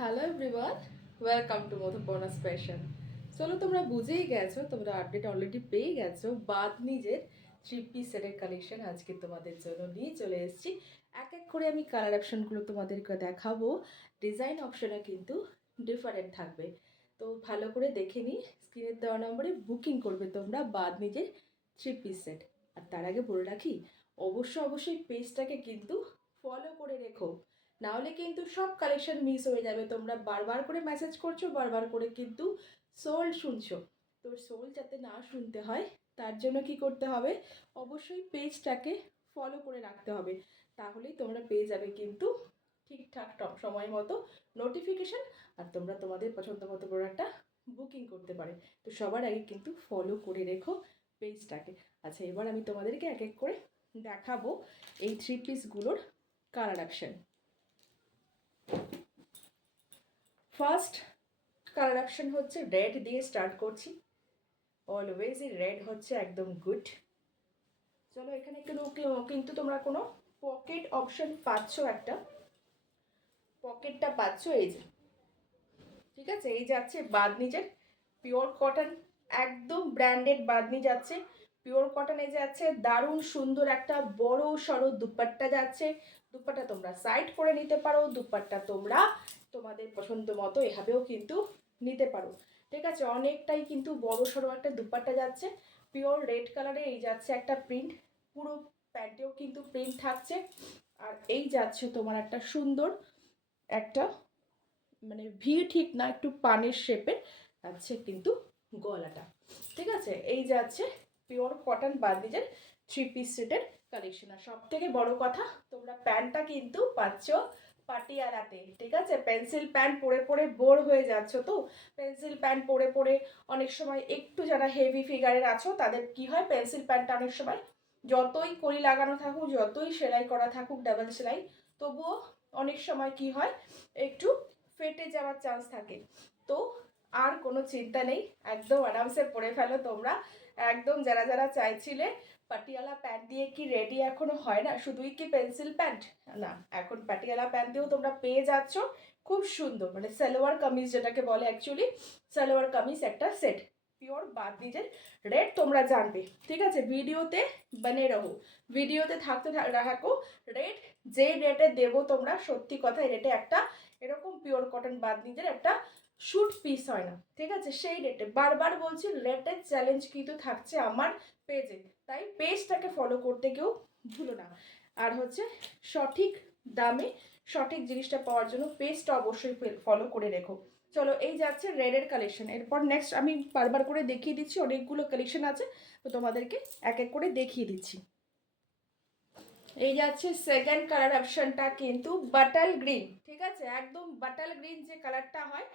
Hello everyone, welcome to Madhuparna special. চলো, তোমরা বুঝেই গেছো, তোমরা আপডেট অলরেডি পেয়ে গেছো। বাদ নিজের থ্রি পিস সেটের কালেকশন আজকে তোমাদের জন্য নিয়ে চলে এসেছি। এক এক করে আমি কালার অপশনগুলো তোমাদেরকে দেখাবো। ডিজাইন অপশনে কিন্তু ডিফারেন্ট থাকবে, তো ভালো করে দেখে নিই। স্ক্রিনের দেওয়া নম্বরে বুকিং করবে তোমরা বাদ নিজের থ্রি পিস সেট। আর তার আগে বলে রাখি, অবশ্যই পেজটাকে কিন্তু ফলো করে রেখো, নাহলে কিন্তু সব কালেকশন মিস হয়ে যাবে। তোমরা বারবার করে মেসেজ করছো, বারবার করে কিন্তু সোল্ড শুনছো। তো সোল্ড যাতে না শুনতে হয়, তার জন্য কি করতে হবে, অবশ্যই পেজটাকে ফলো করে রাখতে হবে। তাহলেই তোমরা পেয়ে যাবে কিন্তু ঠিকঠাক সময় মতো নোটিফিকেশান, আর তোমরা তোমাদের পছন্দ মতো প্রোডাক্টটা বুকিং করতে পারে। তো সবার আগে কিন্তু ফলো করে রেখো পেজটাকে। আচ্ছা, এবার আমি তোমাদেরকে এক এক করে দেখাবো এই থ্রি পিসগুলোর colour option. First colour option হচ্ছে রেড দিয়ে স্টার্ট করছি। অলওয়েজই রেড হচ্ছে একদম গুড। চলো, এখানে কিন্তু তোমরা কোনো পকেট অপশন পাচ্ছ, একটা পকেটটা পাচ্ছ এই যে, ঠিক আছে। এই যাচ্ছে বাদনিজের পিওর কটন, একদম ব্র্যান্ডেড বাদনি যাচ্ছে পিওর কটনে যাচ্ছে। দারুণ সুন্দর একটা বড় সড়ো দুপাট্টা যাচ্ছে। দুপাট্টা তোমরা সাইড করে নিতে পারো, দুপাট্টা তোমরা তোমাদের পছন্দ মতো এভাবেও কিন্তু নিতে পারো, ঠিক আছে। অনেকটাই কিন্তু বড় সড়ো একটা দুপাট্টা যাচ্ছে। পিওর রেড কালারে এই যাচ্ছে একটা প্রিন্ট, পুরো প্যান্টেও কিন্তু প্রিন্ট থাকছে। আর এই যাচ্ছে তোমার একটা সুন্দর একটা, মানে ভি ঠিক না, একটু পানের শেপের যাচ্ছে কিন্তু গলাটা, ঠিক আছে। এই যাচ্ছে পিওর কটন বান্দিজের থ্রি পিস সেটের কালেকশন। আর সব থেকে বড় কথা, তোমরা প্যান্টটা কিন্তু পাচ্ছ পাটিয়ালাতে, ঠিক আছে। পেন্সিল প্যান্ট পরে পরে বোর হয়ে যাচ্ছ, তো পেন্সিল প্যান্ট পরে পরে অনেক সময় একটু যারা হেভি ফিগারের আছো, তাদের কি হয়, পেন্সিল প্যান্টটা অনেক সময় যতই কড়ি লাগানো থাকুক, যতই সেলাই করা থাকুক ডাবল সেলাই, তবুও অনেক সময় কি হয়, একটু ফেটে যাওয়ার চান্স থাকে। তো আর কোনো চিন্তা নেই, একদম আরামসে পরে ফেলো তোমরা। একদম যারা যারা চাইছিলে পাটিয়ালা প্যান্ট দিয়ে কি রেডি এখনো হয় না, শুধুই কি পেন্সিল প্যান্ট, না, এখন পাটিয়ালা প্যান্ট দিয়েও তোমরা পেয়ে যাচ্ছ খুব সুন্দর, মানে সালোয়ার কামিজ যেটাকে বলে, অ্যাকচুয়ালি সালোয়ার কামিজ একটা সেট পিওর বাদ নিজের রেট তোমরা জানবে, ঠিক আছে। ভিডিওতে বানে রহো, ভিডিওতে থাকতে রাখো রেট। যে রেটে দেবো তোমরা, সত্যি কথা, রেটে একটা এরকম পিওর কটন বাদ নিজের একটা শুট পিস হয় না, ঠিক আছে। সেই রেটে, বারবার বলছি, রেটের চ্যালেঞ্জ কিন্তু থাকছে আমার পেজে, তাই পেজটাকে ফলো করতে কেউ ভুলো না। আর হচ্ছে সঠিক দামে সঠিক জিনিসটা পাওয়ার জন্য পেজটা অবশ্যই ফলো করে রেখো। চলো, এই যাচ্ছে রেডের কালেকশন। এরপর নেক্সট আমি বারবার করে দেখিয়ে দিচ্ছি, অনেকগুলো কালেকশন আছে, তো তোমাদেরকে এক এক করে দেখিয়ে দিচ্ছি। এই যাচ্ছে সেকেন্ড কালার অপশনটা কিন্তু বাটাল গ্রিন, ঠিক আছে। একদম বাটাল গ্রিন যে কালারটা হয়,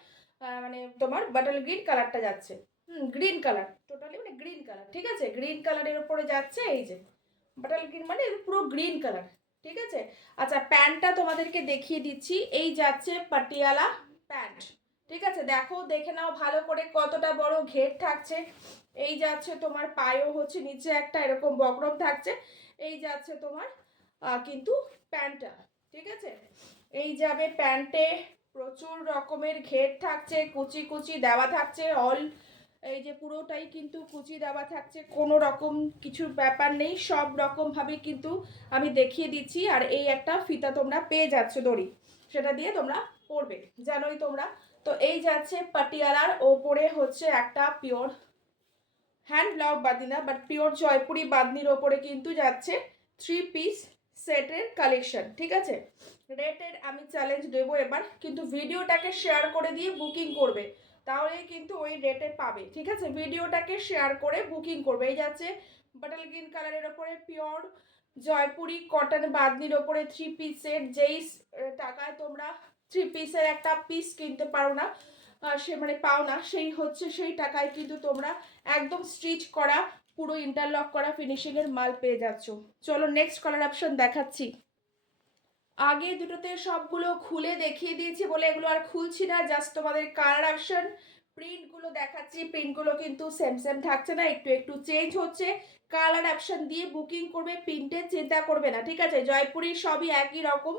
মানে তোমার বাটাল গ্রিন কালারটা যাচ্ছে, গ্রিন কালার, টোটালি মানে গ্রিন কালার, ঠিক আছে। গ্রিন কালারের উপরে যাচ্ছে এই যে বাটাল গ্রিন, মানে পুরো গ্রিন কালার, ঠিক আছে। আচ্ছা, প্যান্টটা তোমাদেরকে দেখিয়ে দিচ্ছি। এই যাচ্ছে পাটিয়ালা প্যান্ট, ঠিক আছে। দেখো, দেখে নাও ভালো করে কতটা বড় ঘের থাকছে। এই যাচ্ছে তোমার পায়েও হচ্ছে নিচে একটা এরকম বক্রম থাকছে। এই যাচ্ছে তোমার কিন্তু প্যান্টটা, ঠিক আছে। এই যাবে প্যান্টে, প্রচুর রকমের ঘের থাকছে, কুচি কুচি দেওয়া থাকছে অল, এই যে পুরোটাই কিন্তু কুচি দেওয়া থাকছে, কোনো রকম কিছু ব্যাপার নেই, সব রকম ভাবে কিন্তু আমি দেখিয়ে দিচ্ছি। আর এই একটা ফিতা তোমরা পেয়ে যাচ্ছ দড়ি, সেটা দিয়ে তোমরা পরবে, জানোই তোমরা। তো এই যাচ্ছে পাটিয়ালার ওপরে হচ্ছে একটা পিওর হ্যান্ড ব্লক বাঁধনি না, বাট পিওর জয়পুরি বাঁধনির ওপরে কিন্তু যাচ্ছে থ্রি পিস সেটের কালেকশন, ঠিক আছে। রেটের আমি চ্যালেঞ্জ দেবো এবার, কিন্তু ভিডিওটাকে শেয়ার করে দিয়ে বুকিং করবে, তাহলে কিন্তু ওই রেটে পাবে, ঠিক আছে। ভিডিওটাকে শেয়ার করে বুকিং করবে। এই যাচ্ছে বাটাল গ্রিন কালারের ওপরে পিওর জয়পুরি কটন বাঁধনির ওপরে থ্রি পিস সেট। যেই টাকায় তোমরা থ্রি পিসের একটা পিস কিনতে পারো না, সে মানে পাও না, সেই হচ্ছে সেই টাকায় কিন্তু তোমরা একদম স্টিচ করা, পুরো ইন্টারলক করা ফিনিশিং এর মাল পেয়ে যাচ্ছ। চলো, নেক্সট কালার অপশন দেখাচ্ছি। আগে দুটোতে সবগুলো খুলে দেখিয়ে দিয়েছি বলে এগুলো আর খুলছি না, জাস্ট তোমাদের কালার অপশন প্রিন্টগুলো দেখাচ্ছি, প্রিন্টগুলো কিন্তু সেম সেম থাকছে না, একটু একটু চেঞ্জ হচ্ছে। কালার অপশন দিয়ে বুকিং করবে, প্রিন্টের চিন্তা করবে না, ঠিক আছে? জয়পুরি সবই একই রকম,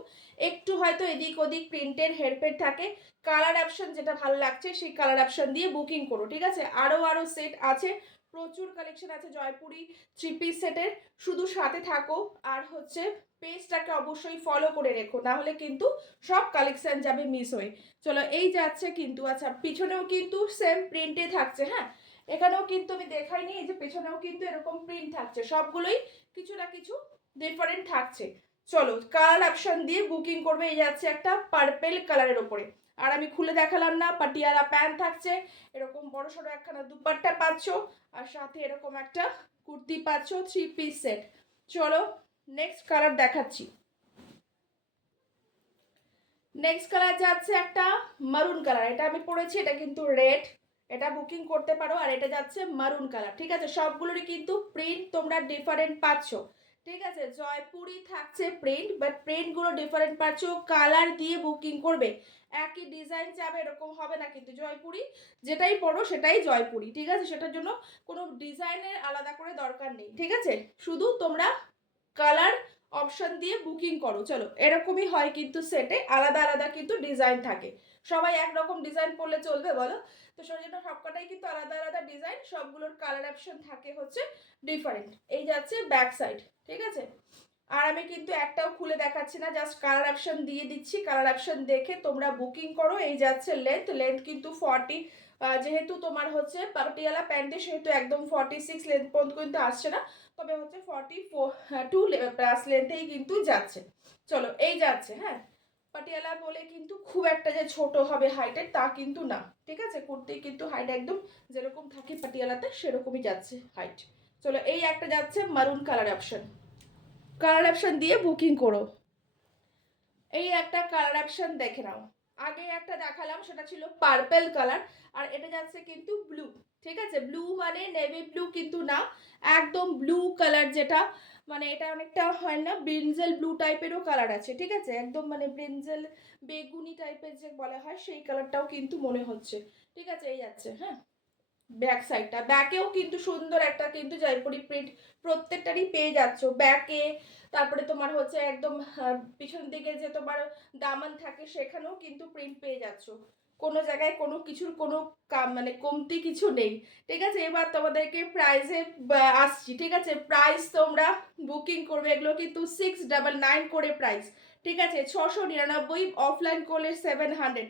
একটু হয়তো এদিক ওদিক প্রিন্টের হেরফের থাকে। কালার অপশন যেটা ভালো লাগছে সেই কালার অপশন দিয়ে বুকিং করো, ঠিক আছে? আরও সেট আছে, প্রচুর কালেকশন আছে জয়পুরি থ্রি পিস সেটের। শুধু সাথে থাকো আর হচ্ছে পেজটাকে অবশ্যই ফলো করে রেখো, না হলে কিন্তু সব কালেকশন যাবে মিস হয়ে। চলো এই যাচ্ছে কিন্তু, আচ্ছা পিছনেও কিন্তু সেম প্রিন্টে থাকছে, হ্যাঁ এখানেও কিন্তু আমি দেখাইনি, এই যে পেছনেও কিন্তু এরকম প্রিন্ট থাকছে, সবগুলোই কিছু না কিছু ডিফারেন্ট থাকছে। চলো কালার অপশন দিয়ে বুকিং করবে। এই যাচ্ছে একটা পার্পেল কালারের ওপরে, আর আমি খুলে দেখালাম না, পাটিয়ালা প্যান্ট থাকছে, এরকম বড় সড়ো একখানা দুপাট্টা পাচ্ছ, আর সাথে এরকম একটা কুর্তি পাচ্ছ, থ্রি পিস সেট। চলো নেক্সট কালার দেখাচ্ছি। নেক্সট কালার যাচ্ছে একটা মারুন কালার, এটা আমি পরেছি, এটা কিন্তু রেড, এটা বুকিং করতে পারো। আর এটা যাচ্ছে মারুন কালার, ঠিক আছে? সবগুলোরই কিন্তু প্রিন্ট তোমরা ডিফারেন্ট পাচ্ছ, ঠিক আছে? জয়পুরি থাকছে প্রিন্ট, বাট প্রিন্টগুলো ডিফারেন্ট পাচ্ছ, কালার দিয়ে বুকিং করবে। একই ডিজাইন চাবে এরকম হবে না কিন্তু, জয়পুরি যেটাই পড়ো সেটাই জয়পুরি, ঠিক আছে? সেটার জন্য কোনো ডিজাইনের আলাদা করে দরকার নেই, ঠিক আছে? শুধু তোমরা কালার অপশন দিয়ে বুকিং করো। চলো এরকমই হয় কিন্তু সেটে, আলাদা আলাদা কিন্তু ডিজাইন থাকে, সবাই একরকম ডিজাইন পরলে চলবে বলো? তো সেই জন্য সবকটাই কিন্তু আলাদা আলাদা ডিজাইন, সবগুলোর কালার অপশন থাকে হচ্ছে ডিফারেন্ট। এই যাচ্ছে ব্যাক সাইড, ঠিক আছে? আর আমি কিন্তু একটাও খুলে দেখাচ্ছি না, জাস্ট কালার অপশন দিয়ে দিচ্ছি, কালার অপশন দেখে তোমরা বুকিং করো। এই যাচ্ছে লেন্থ, লেন্থ কিন্তু 40, যেহেতু তোমার হচ্ছে পাটিয়ালা প্যান্টে সেহেতু একদম 46 লেন্থ পর্যন্ত কিন্তু আসছে না, তবে হচ্ছে 42 প্লাস লেন্থেই কিন্তু যাচ্ছে। চলো এই যাচ্ছে, হ্যাঁ পাটিয়ালা বলে কিন্তু খুব একটা যে ছোট হবে হাইটের তা কিন্তু না, ঠিক আছে? কুর্তি কিন্তু হাইট একদম যেরকম থাকে পাটিয়ালাতে সেরকমই যাচ্ছে হাইট। চলো এই একটা যাচ্ছে মারুন কালার অপশন, কালার অপশন দিয়ে বুকিং করো। এই একটা কালার অপশন দেখে নাও, আগে একটা দেখালাম সেটা ছিল পার্পল কালার, আর এটা যাচ্ছে কিন্তু ব্লু, ঠিক আছে? ব্লু মানে নেভি ব্লু কিন্তু না, একদম ব্লু কালার, যেটা মানে এটা অনেকটা হয় না ব্রিনজেল ব্লু টাইপেরও কালার আছে, ঠিক আছে? একদম মানে ব্রিনজেল বেগুনি টাইপের যে বলা হয় সেই কালারটাও কিন্তু মনে হচ্ছে, ঠিক আছে? এই যাচ্ছে, হ্যাঁ ব্যাক সাইডটা, ব্যাকেও কিন্তু সুন্দর একটা কিন্তু জয়পুরি প্রিন্ট প্রত্যেকটারই পেয়ে যাচ্ছ ব্যাকে। তারপরে তোমার হচ্ছে একদম পিছন দিকে যে তোমার দামান থাকে সেখানেও কিন্তু প্রিন্ট পেয়ে যাচ্ছ, কোনো জায়গায় কোনো কিছুর কোনো মানে কমতি কিছু নেই, ঠিক আছে? এবার তোমাদেরকে প্রাইসে আসছি, ঠিক আছে? প্রাইস তোমরা বুকিং করবে, এগুলো কিন্তু 699 করে প্রাইস, ঠিক আছে? 699, অফলাইন করলে 700।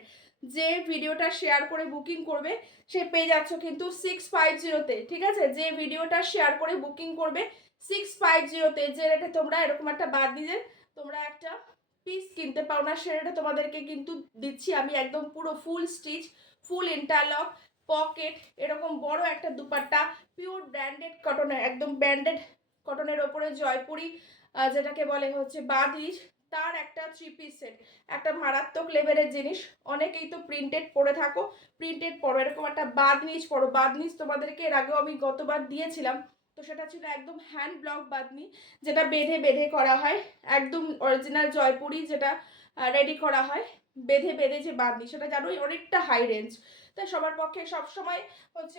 যে ভিডিওটা শেয়ার করে বুকিং করবে সে পেয়ে যাচ্ছ কিন্তু 650-তে, ঠিক আছে? যে ভিডিওটা শেয়ার করে বুকিং করবে 650-তে, যে রেটে তোমরা এরকম একটা বাদ দিয়ে তোমরা একটা পিস কিনতে পাও না, সে রেটে তোমাদেরকে কিন্তু দিচ্ছি আমি, একদম পুরো ফুল স্টিচ, ফুল ইন্টারলক, পকেট, এরকম বড় একটা দুপাট্টা, পিওর ব্র্যান্ডেড কটনের, একদম ব্র্যান্ডেড কটনের ওপরে জয়পুরি যেটাকে বলে হচ্ছে বাঁধ, তার একটা থ্রি পিস সেট, একটা মারাত্মক লেভেলের জিনিস। অনেকেই তো প্রিন্টেড পরে থাকো, প্রিন্টেড পরো, এরকম একটা বাদনিজ পরো। বাদনিজ তোমাদেরকে এর আগেও আমি গতবার দিয়েছিলাম, তো সেটা ছিল একদম হ্যান্ড ব্লক বাদনি, যেটা বেঁধে বেঁধে করা হয়, একদম অরিজিনাল জয়পুরি যেটা রেডি করা হয়, বেঁধে বেঁধে যে বাদনি, সেটা জানোই অনেকটা হাই রেঞ্জ, তাই সবার পক্ষে সবসময় হচ্ছে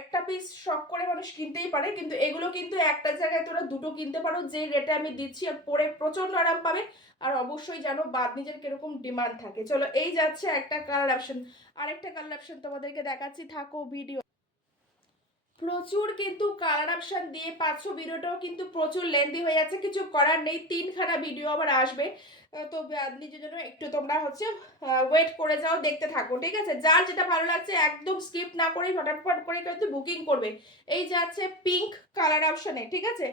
একটা পিস শখ করে মানুষ কিনতেই পারে, কিন্তু এগুলো কিন্তু একটা জায়গায় তোরা দুটো কিনতে পারো যে রেটে আমি দিচ্ছি, আর পরে প্রচণ্ড আরাম পাবে। আর অবশ্যই জানো বাদনিজের কিরকম ডিমান্ড থাকে। চলো এই যাচ্ছে একটা কালার অপশন, আরেকটা কালার অপশন তোমাদেরকে দেখাচ্ছি, থাকো ভিডিও। প্রচুর কিন্তু কালার অপশন দিয়ে পাচ্ছ, ভিডিওটাও কিন্তু প্রচুর লেন্দি হয়ে যাচ্ছে, কিছু করার নেই, 3খানা ভিডিও আবার আসবে, তো নিজের জন্য একটু তোমরা হচ্ছে ওয়েট করে যাও, দেখতে থাকো, ঠিক আছে? যার যেটা ভালো লাগছে একদম স্কিপ না করে ফটাফট করে কিন্তু বুকিং করবে। এই যাচ্ছে পিঙ্ক কালার অপশনে, ঠিক আছে?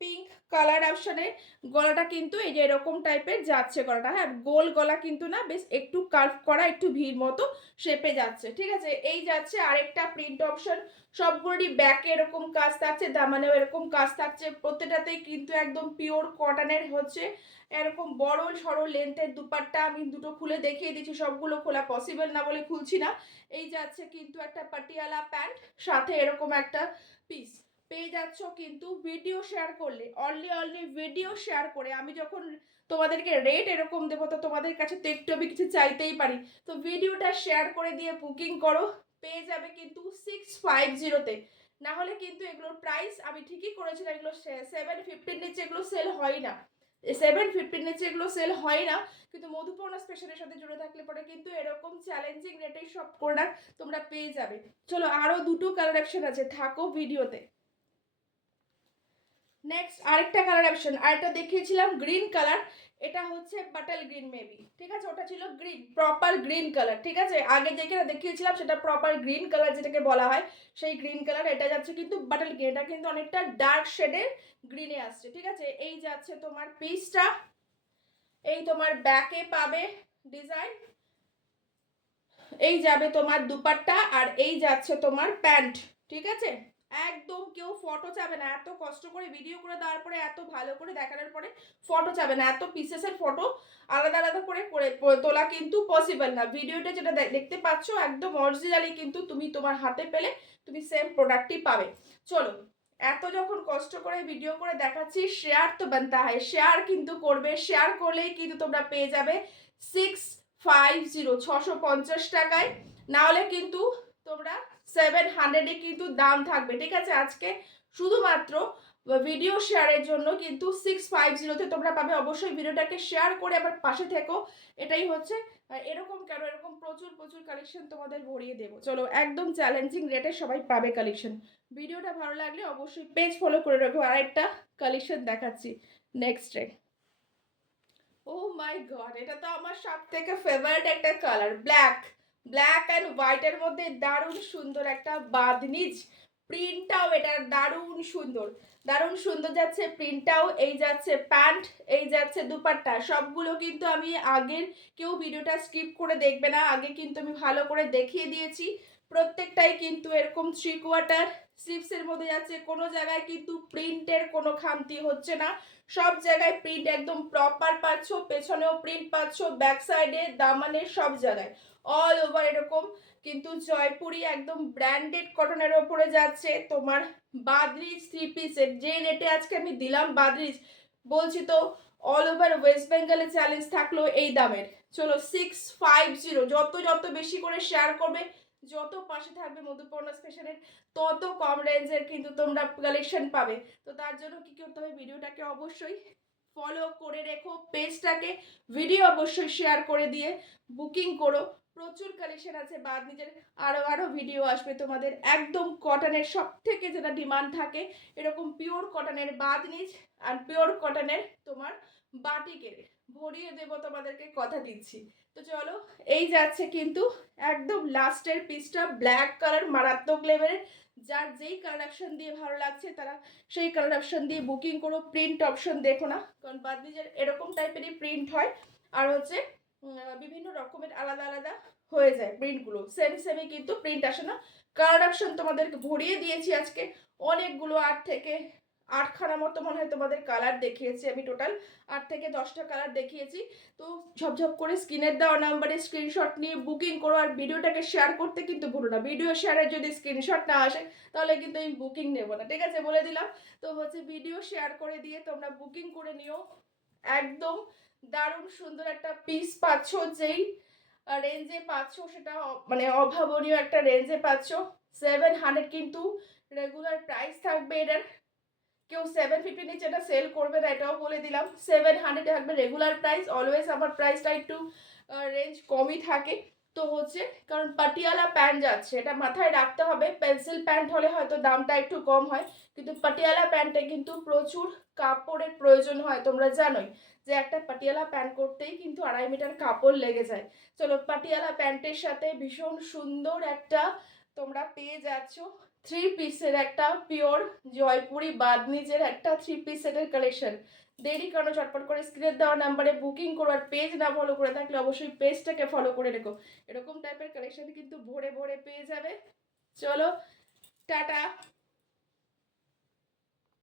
পিঙ্ক কালার অপশনে গলাটা কিন্তু এই যে এরকম টাইপের যাচ্ছে গলাটা, হ্যাঁ গোল গলা কিন্তু না, বেশ একটু কার্ভ করা, একটু ভিড় মতো শেপে যাচ্ছে, ঠিক আছে? এই যাচ্ছে আরেকটা প্রিন্ট অপশন, সবগুলোরই ব্যাকে এরকম কাজ থাকছে, দামানেও এরকম কাজ থাকছে, প্রত্যেকটাতেই কিন্তু একদম পিওর কটনের হচ্ছে এরকম বড় সড়ো লেন্থের দুপাট্টা। আমি দুটো খুলে দেখিয়ে দিচ্ছি, সবগুলো খোলা পসিবল না বলে খুলছি না। এই যাচ্ছে কিন্তু একটা পাটিয়ালা প্যান্ট, সাথে এরকম একটা পিস পেয়ে যাচ্ছ কিন্তু ভিডিও শেয়ার করলে, অনলি ভিডিও শেয়ার করে। আমি যখন তোমাদেরকে রেট এরকম দেবো তো তোমাদের কাছে তো একটু আমি কিছু চাইতেই পারি, তো ভিডিওটা শেয়ার করে দিয়ে বুকিং করো, পেয়ে যাবে কিন্তু 650-তে। না হলে কিন্তু এগুলোর প্রাইস আমি ঠিকই করেছিলাম, এগুলো 750 নিচে এগুলো সেল হয় না, 750 নিচে এগুলো সেল হয় না। কিন্তু মধুপর্ণা স্পেশালের সাথে জুড়ে থাকলে পরে কিন্তু এরকম চ্যালেঞ্জিং রেটেই সব প্রোডাক্ট তোমরা পেয়ে যাবে। চলো আরো দুটো কালার অপশন আছে, থাকো ভিডিওতে। নেক্সট আরেকটা কালার অপশন, আরেকটা দেখিয়েছিলাম গ্রিন কালার, এটা হচ্ছে বাটাল গ্রিন মেবি, ঠিক আছে, ওটা ছিল গ্রিন, প্রপার গ্রিন কালার, ঠিক আছে। আগে যেখানে দেখিয়েছিলাম সেটা প্রপার গ্রিন কালার যেটাকে বলা হয়, সেই গ্রিন কালার। এটা যাচ্ছে কিন্তু বাটাল গ্রিন, এটা কিন্তু অনেকটা ডার্ক শেডের গ্রিনে আসছে, ঠিক আছে। এই যাচ্ছে তোমার পিসটা, এই তোমার ব্যাকে পাবে ডিজাইন, এই যাবে তোমার দুপাট্টা, আর এই যাচ্ছে তোমার প্যান্ট, ঠিক আছে। একদম কেউ ফটো চাবে না, এত কষ্ট করে ভিডিও করে দেওয়ার পরে, এত ভালো করে দেখানোর পরে ফটো চাবে না, এত পিসেসের ফটো আলাদা আলাদা করে তোলা কিন্তু পসিবল না। ভিডিওটা যেটা দেখতে পাচ্ছ একদম অরিজিনালি কিন্তু তুমি তোমার হাতে পেলে তুমি সেম প্রোডাক্টই পাবে। চলো, এত যখন কষ্ট করে ভিডিও করে দেখাচ্ছি, শেয়ার তো বানতা হয়, শেয়ার কিন্তু করবে, শেয়ার করলেই কিন্তু তোমরা পেয়ে যাবে 650 টাকায়, না হলে কিন্তু তোমরা 700-এ কিন্তু দাম থাকবে, ঠিক আছে। আজকে শুধুমাত্র ভিডিও শেয়ারের জন্য কিন্তু 650-তে তোমরা পাবে। অবশ্যই ভিডিওটাকে শেয়ার করে আবার পাশে থেকো, এটাই হচ্ছে। এরকম কেন, এরকম প্রচুর প্রচুর কালেকশন তোমাদের ভরিয়ে দেবো। চলো, একদম চ্যালেঞ্জিং রেটে সবাই পাবে কালেকশন। ভিডিওটা ভালো লাগলে অবশ্যই পেজ ফলো করে রাখো। আরেকটা কালেকশন দেখাচ্ছি নেক্সটে। ও মাই গড, এটা তো আমার সব থেকে ফেভারিট একটা কালার, ব্ল্যাক, ব্ল্যাক অ্যান্ড হোয়াইটের মধ্যে দারুণ সুন্দর একটা বাঁধনিজ, প্রিন্টটাও এটার দারুণ সুন্দর, দারুণ সুন্দর যাচ্ছে প্রিন্টটাও। এই যাচ্ছে প্যান্ট, এই যাচ্ছে দুপাট্টা, সবগুলো কিন্তু আমি আগের, কেউ ভিডিওটা স্কিপ করে দেখবে না, আগে কিন্তু আমি ভালো করে দেখিয়ে দিয়েছি। প্রত্যেকটাই কিন্তু এরকম 3/4 স্লিভসের মধ্যে যাচ্ছে, কোনো জায়গায় কিন্তু প্রিন্টের কোনো খামতি হচ্ছে না, সব জায়গায় প্রিন্ট একদম প্রপার পাচ্ছ, পেছনেও প্রিন্ট পাচ্ছ, ব্যাক সাইডে দামানে সব জায়গায় অল ওভার এরকম কিন্তু জয়পুরি একদম ব্র্যান্ডেড কটনের ওপরে যাচ্ছে তোমার বাদ্রিজ 3 পিসের, যে রেটে আজকে আমি দিলাম বাদ্রিজ, বলছি তো অল ওভার ওয়েস্ট বেঙ্গলে চ্যালেঞ্জ থাকলো এই দামের। চলো 650, যত যত বেশি করে শেয়ার করবে, যত পাশে থাকবে মধুপর্ণা স্পেশালের, তত কম রেঞ্জের কিন্তু তোমরা কালেকশন পাবে। তো তার জন্য কি করতে হবে, ভিডিওটাকে অবশ্যই ফলো করে রেখো, পেজটাকে ভিডিও অবশ্যই শেয়ার করে দিয়ে বুকিং করো। প্রচুর কালেকশন আছে, বাদ নিজের আরো আরো ভিডিও আসবে তোমাদের। একদম কটনের সব থেকে যেটা ডিমান্ড থাকে, এরকম পিওর কটনের বাদ নিজ, আর পিওর কটনের তোমার বাটিকের ভরিয়ে দেব তোমাদেরকে, কথা দিচ্ছি। তো চলো, এই যাচ্ছে কিন্তু একদম লাস্টের পিসটা, ব্ল্যাক কালার, মারাত্মক লেভেলের। যার যেই কালার অপশন দিয়ে ভালো লাগছে তারা সেই কালার অপশন দিয়ে বুকিং করো, প্রিন্ট অপশন দেখো না, কারণ বাদনিজের এরকম টাইপেরই প্রিন্ট হয়, আর হচ্ছে বিভিন্ন রকমের আলাদা আলাদা হয়ে যায় প্রিন্টগুলো, সেম সেমই কিন্তু প্রিন্ট আসে না। কালার অপশন তোমাদেরকে ভরিয়ে দিয়েছি আজকে অনেকগুলো, 8খানা মতো মনে হয় তোমাদের কালার দেখিয়েছি আমি, টোটাল 8 থেকে 10টা কালার দেখিয়েছি। তো ঝপঝপ করে স্ক্রিনের দেওয়া নাম্বারে স্ক্রিনশট নিয়ে বুকিং করো, আর ভিডিওটাকে শেয়ার করতে কিন্তু ভুলো না, ভিডিও শেয়ারের যদি স্ক্রিনশট না আসে তাহলে কিন্তু আমি বুকিং নেব না, ঠিক আছে, বলে দিলাম। তো হচ্ছে ভিডিও শেয়ার করে দিয়ে তোমরা বুকিং করে নিও। একদম দারুণ সুন্দর একটা পিস পাচ্ছ, যেই রেঞ্জে পাচ্ছ সেটা মানে অভাবনীয় একটা রেঞ্জে পাচ্ছ। 700 কিন্তু রেগুলার প্রাইস থাকবে এটার, কেউ 750 নিচে এটা সেল করবে না, এটাও বলে দিলাম। 700 থাকবে রেগুলার প্রাইস, অলওয়েজ আমার প্রাইসটা একটু রেঞ্জ কমই থাকে। তো হচ্ছে কারণ পাটিয়ালা প্যান্ট যাচ্ছে, এটা মাথায় রাখতে হবে, পেন্সিল প্যান্ট হলে হয়তো দামটা একটু কম হয়, কিন্তু পাটিয়ালা প্যান্টে কিন্তু প্রচুর কাপড়ের প্রয়োজন হয়, তোমরা জানোই যে একটা পাটিয়ালা প্যান্ট করতেই কিন্তু 2.5 মিটার কাপড় লেগে যায়। চলো, পাটিয়ালা প্যান্টের সাথে ভীষণ সুন্দর একটা তোমরা পেয়ে যাচ্ছ 3 পিসের একটা পিওর জয়পুরি বাদনিজের একটা 3 পিস সেটের কালেকশন। দেরি কেন, চটপট করে স্ক্রিনের দেওয়া নাম্বারে বুকিং করো, আর পেজ না ফলো করে থাকলে অবশ্যই পেজটাকে ফলো করে রেখো, এরকম টাইপের কালেকশন কিন্তু ভরে ভরে পেয়ে যাবে। চলো, টাটা।